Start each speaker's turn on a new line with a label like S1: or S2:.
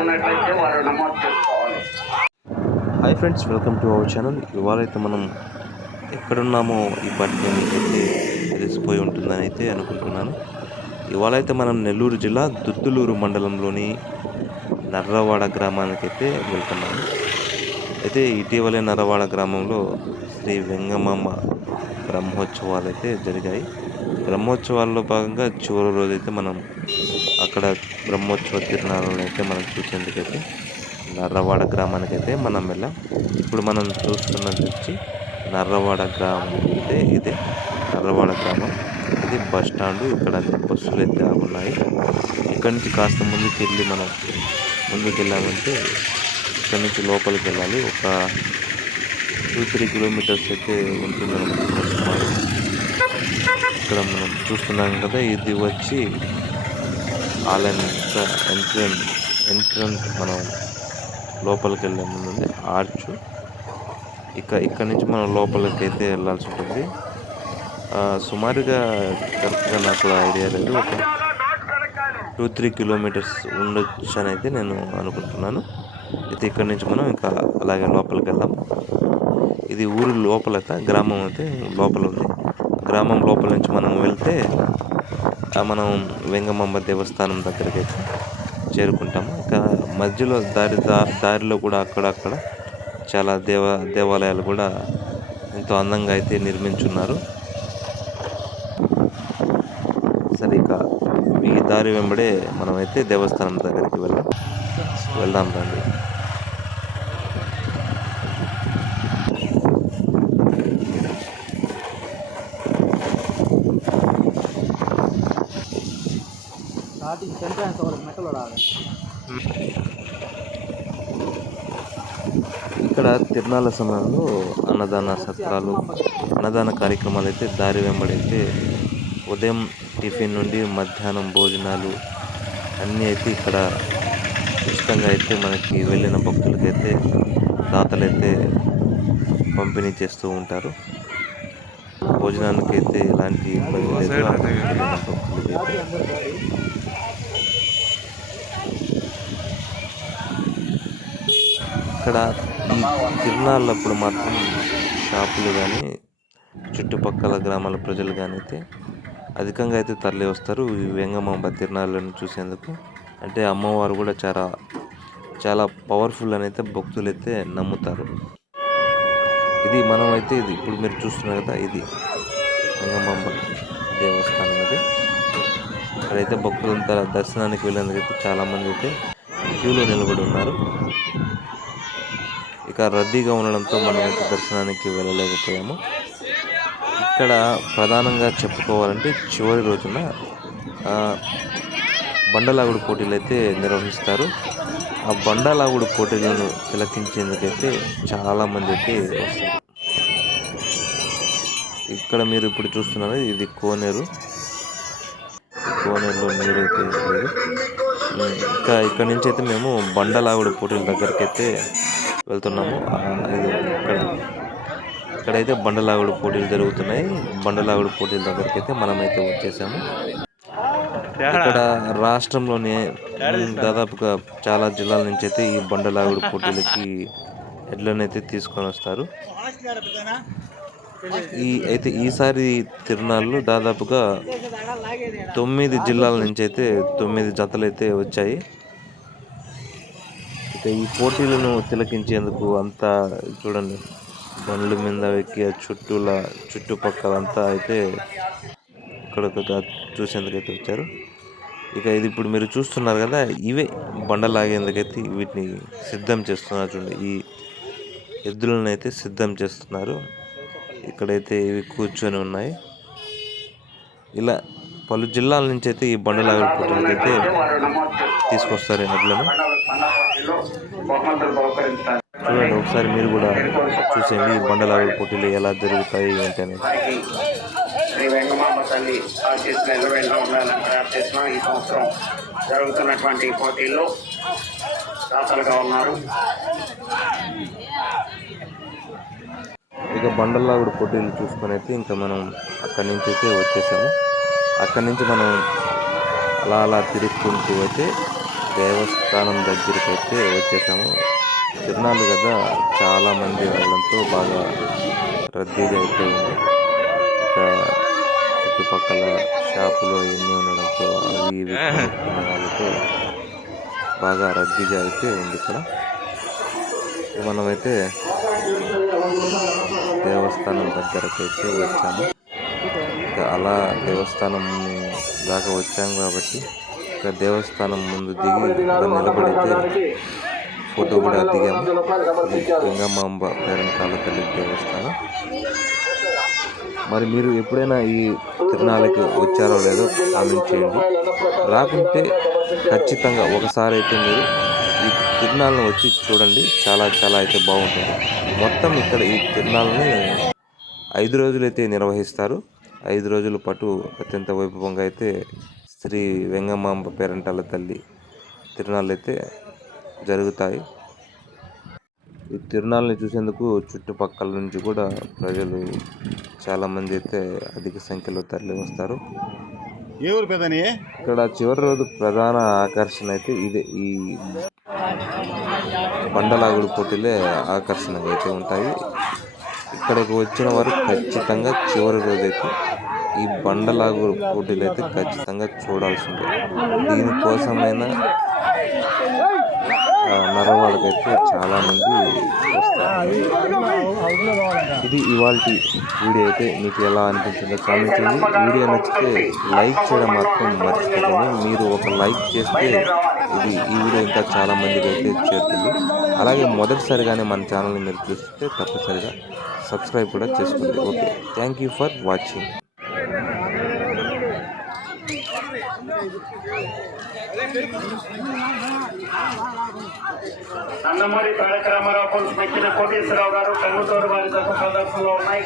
S1: ఉన్నట్లయితే వారు నమోదు చేసుకోవాలి.
S2: Hi friends welcome to our channel ఇవాళ అయితే మనం ఎక్కడున్నామో ఈ పాటికి మీకైతే తెలిసిపోయి ఉంటుందని అయితే అనుకుంటున్నాను. ఇవాళ అయితే మనం నెల్లూరు జిల్లా దుద్దులూరు మండలంలోని నర్రవాడ గ్రామానికి అయితే వెళ్తున్నాము అయితే ఇటీవలే నర్రవాడ గ్రామంలో శ్రీ వెంగమ్మ బ్రహ్మోత్సవాలు అయితే జరిగాయి. బ్రహ్మోత్సవాల్లో భాగంగా చివరి రోజు అయితే మనం ఇక్కడ బ్రహ్మోత్సవ తిరునాళ్ళని అయితే మనం చూసేందుకైతే నర్రవాడ గ్రామానికి అయితే మనం వెళ్ళాం. ఇప్పుడు మనం చూస్తున్నది వచ్చి నర్రవాడ గ్రామం. అయితే ఇదే నర్రవాడ గ్రామం. ఇది బస్ స్టాండ్. ఇక్కడ బస్సులు అయితే ఉన్నాయి ఇక్కడ నుంచి కాస్త ముందుకు వెళ్ళి మనం ముందుకు వెళ్ళామంటే ఇక్కడ నుంచి లోపలికి వెళ్ళాలి. ఒక టూ త్రీ కిలోమీటర్స్ అయితే ఉంటుంది ఇక్కడ మనం చూస్తున్నాం కదా ఇది వచ్చి ఆలయం ఎంట్రన్ ఎంట్రన్స్ మనం లోపలికి వెళ్ళే ముందు ఆర్చ్. ఇక ఇక్కడ నుంచి మనం లోపలికి అయితే వెళ్ళాల్సి ఉంటుంది. సుమారుగా కరెక్ట్గా నాకు ఐడియా లేదు. ఒక టూ త్రీ కిలోమీటర్స్ ఉండొచ్చు అని అయితే నేను అనుకుంటున్నాను. అయితే ఇక్కడ నుంచి మనం ఇంకా అలాగే లోపలికి వెళ్దాం. ఇది ఊరు లోపలట గ్రామం అయితే లోపల ఉంది. గ్రామం లోపల నుంచి మనం వెళ్తే మనం వెంగమాంబ దేవస్థానం దగ్గరికి అయితే చేరుకుంటాము. ఇంకా మధ్యలో దారి దారిలో కూడా అక్కడక్కడ చాలా దేవ దేవాలయాలు కూడా ఎంతో అందంగా అయితే నిర్మించున్నారు. సరే ఇక ఈ దారి వెంబడే మనమైతే దేవస్థానం దగ్గరికి వెళ్దాం వెళ్దాం రండి. ఇక్కడ తిరునాళ్ళ సమయంలో అన్నదాన సత్రాలు అన్నదాన కార్యక్రమాలు అయితే దారి వెంబడైతే ఉదయం టిఫిన్ నుండి మధ్యాహ్నం భోజనాలు అన్నీ అయితే ఇక్కడ ఉచితంగా అయితే మనకి వెళ్ళిన భక్తులకైతే దాతలైతే పంపిణీ చేస్తూ ఉంటారు. భోజనానికి అయితే ఎలాంటి ఇబ్బంది లేదు. భక్తులకైతే ఇక్కడ ఈ తిరునాళ్ళప్పుడు మాత్రం షాపులు కానీ చుట్టుపక్కల గ్రామాల ప్రజలు కానీ అయితే అధికంగా అయితే తరలి వస్తారు ఈ వెంగమాంబ తిరునాళ్ళను చూసేందుకు. అంటే అమ్మవారు కూడా చాలా చాలా పవర్ఫుల్ అని అయితే భక్తులు అయితే నమ్ముతారు. ఇది మనం అయితే ఇది ఇప్పుడు మీరు చూస్తున్నారు కదా ఇది వెంగమాంబ దేవస్థానం ఇది. ఇక్కడైతే భక్తులంతా దర్శనానికి వెళ్ళేందుకు అయితే చాలామంది అయితే క్యూలో నిలబడి ఉన్నారు. ఇంకా రద్దీగా ఉండడంతో మనం దర్శనానికి వెళ్ళలేకపోయాము. ఇక్కడ ప్రధానంగా చెప్పుకోవాలంటే చివరి రోజున బండలాగుడు పోటీలు అయితే నిర్వహిస్తారు. ఆ బండలాగుడు పోటీలను తిలకించేందుకైతే చాలామంది అయితే వస్తారు. ఇక్కడ మీరు ఇప్పుడు చూస్తున్నారు ఇది కోనేరు. కోనేరులో నీరు అయితే ఇంకా ఇక్కడ నుంచి అయితే మేము బండలాగుడు పోటీల దగ్గరికి అయితే వెళ్తున్నాము. ఇక్కడ. ఇక్కడైతే బండలాగుడు పోటీలు జరుగుతున్నాయి. బండలాగుడు పోటీల దగ్గరికి అయితే మనమైతే వచ్చేసాము. ఇక్కడ రాష్ట్రంలోనే దాదాపుగా చాలా జిల్లాల నుంచి అయితే ఈ బండలాగుడు పోటీలకి ఎడ్లను అయితే తీసుకొని వస్తారు. ఈ అయితే ఈసారి తిరునాళ్ళు దాదాపుగా తొమ్మిది జిల్లాల నుంచి అయితే తొమ్మిది జతలు అయితే వచ్చాయి. ఇక ఈ పోటీలను తిలకించేందుకు అంతా చూడండి. బండ్ల మీద ఎక్కి ఆ చుట్టూల చుట్టుపక్కలంతా అయితే ఇక్కడ చూసేందుకైతే వచ్చారు. ఇక ఇది ఇప్పుడు మీరు చూస్తున్నారు కదా ఇవే బండ లాగేందుకైతే వీటిని సిద్ధం చేస్తున్నారు చూడండి. ఈ ఎద్దులను అయితే సిద్ధం చేస్తున్నారు. ఇక్కడైతే ఇవి కూర్చొని ఉన్నాయి. ఇలా పలు జిల్లాల నుంచి అయితే ఈ
S1: వారు నమోదు చేసుకోవాలి
S2: తీసుకొస్తారు ఈ
S1: బహుకరిస్తారు
S2: చూడండి ఒకసారి మీరు కూడా చూసేయండి ఈ బండలాగల పోటీలు ఎలా జరుగుతాయి ఏంటి అనేది.
S1: వారికి శ్రీ వెంగమాంబ తల్లి ఆశీస్సులు ఎల్లవేళ ఉండాలని ప్రార్థిస్తున్నాం. ఈ సంవత్సరం జరుగుతున్నటువంటి పోటీల్లో దాతలుగా ఉన్నారు.
S2: ఇక బండలాగుడు పోటీలు చూసుకొని అయితే ఇంకా మనం అక్కడి నుంచి అయితే వచ్చేసాము. అక్కడి నుంచి మనం అలా అలా తిరుగుకుంటూ అయితే దేవస్థానం దగ్గరికి అయితే వచ్చేసాము. తిరునాళ్ళు కదా చాలామంది మంది బాగా రద్దీగా అయితే ఉంది. ఇక చుట్టుపక్కల షాపులు అవన్నీ ఉండడంతో అవి ఇవి వాళ్ళతో బాగా రద్దీగా అయితే ఉంది ఇక్కడ. మనమైతే దేవస్థానం దగ్గరకు అయితే వచ్చాము. ఇక అలా దేవస్థానం దాకా వచ్చాము కాబట్టి ఇక దేవస్థానం ముందు దిగి అలా నిలబడితే ఫోటో కూడా దిగాము గంగమ్మాంబ గంగమాంబ తల్లి దేవస్థానం. మరి మీరు ఎప్పుడైనా ఈ తిరునాళ్ళకి వచ్చారో లేదో కామెంట్ చేయండి. రాకుంటే ఖచ్చితంగా ఒకసారి అయితే మీరు ఈ తిరునాళ్ళని వచ్చి చూడండి. చాలా చాలా అయితే బాగుంటుంది. మొత్తం ఇక్కడ ఈ తిరునాళ్ళని ఐదు రోజులైతే నిర్వహిస్తారు. ఐదు రోజుల పాటు అత్యంత వైభవంగా అయితే శ్రీ వెంగమాంబ పేరంటాల తల్లి తిరునాళ్ళు అయితే జరుగుతాయి. ఈ తిరునాళ్ళని చూసేందుకు చుట్టుపక్కల నుంచి కూడా ప్రజలు చాలామంది అయితే అధిక సంఖ్యలో తరలి వస్తారు. ఇక్కడ చివరి రోజు ప్రధాన ఆకర్షణ అయితే ఇదే. ఈ బండలాగుడు పోటీలే ఆకర్షణగా అయితే ఉంటాయి. ఇక్కడికి వచ్చిన వారు ఖచ్చితంగా చివరి రోజైతే ఈ బండలాగుడు పోటీలు అయితే ఖచ్చితంగా చూడాల్సిందే. దీనికోసమైనా నరవాళ్ళకైతే చాలా మంది వస్తారు. ఇది ఇవాళ వీడియో అయితే మీకు ఎలా అనిపించిందో కామెంట్ చేయండి. వీడియో నచ్చితే లైక్ చేయడం మాత్రం మర్చిపోకండి. మీరు ఒక లైక్ చేస్తే ఇది ఈ వీడియో ఇంకా చాలా మందికి అయితే చేరుతుంది. అలాగే మొదటిసారిగానే మన ఛానల్ని మీరు చూస్తే తప్పనిసరిగా సబ్స్క్రైబ్ కూడా చేసుకోండి. Okay. Thank you for watching
S1: Nandamuri Taraka Ramarao police మెచ్చిన కోటేశ్వరరావు గారు కంగుటూరు వారి దశ ప్రదర్శనలో ఉన్నాయి.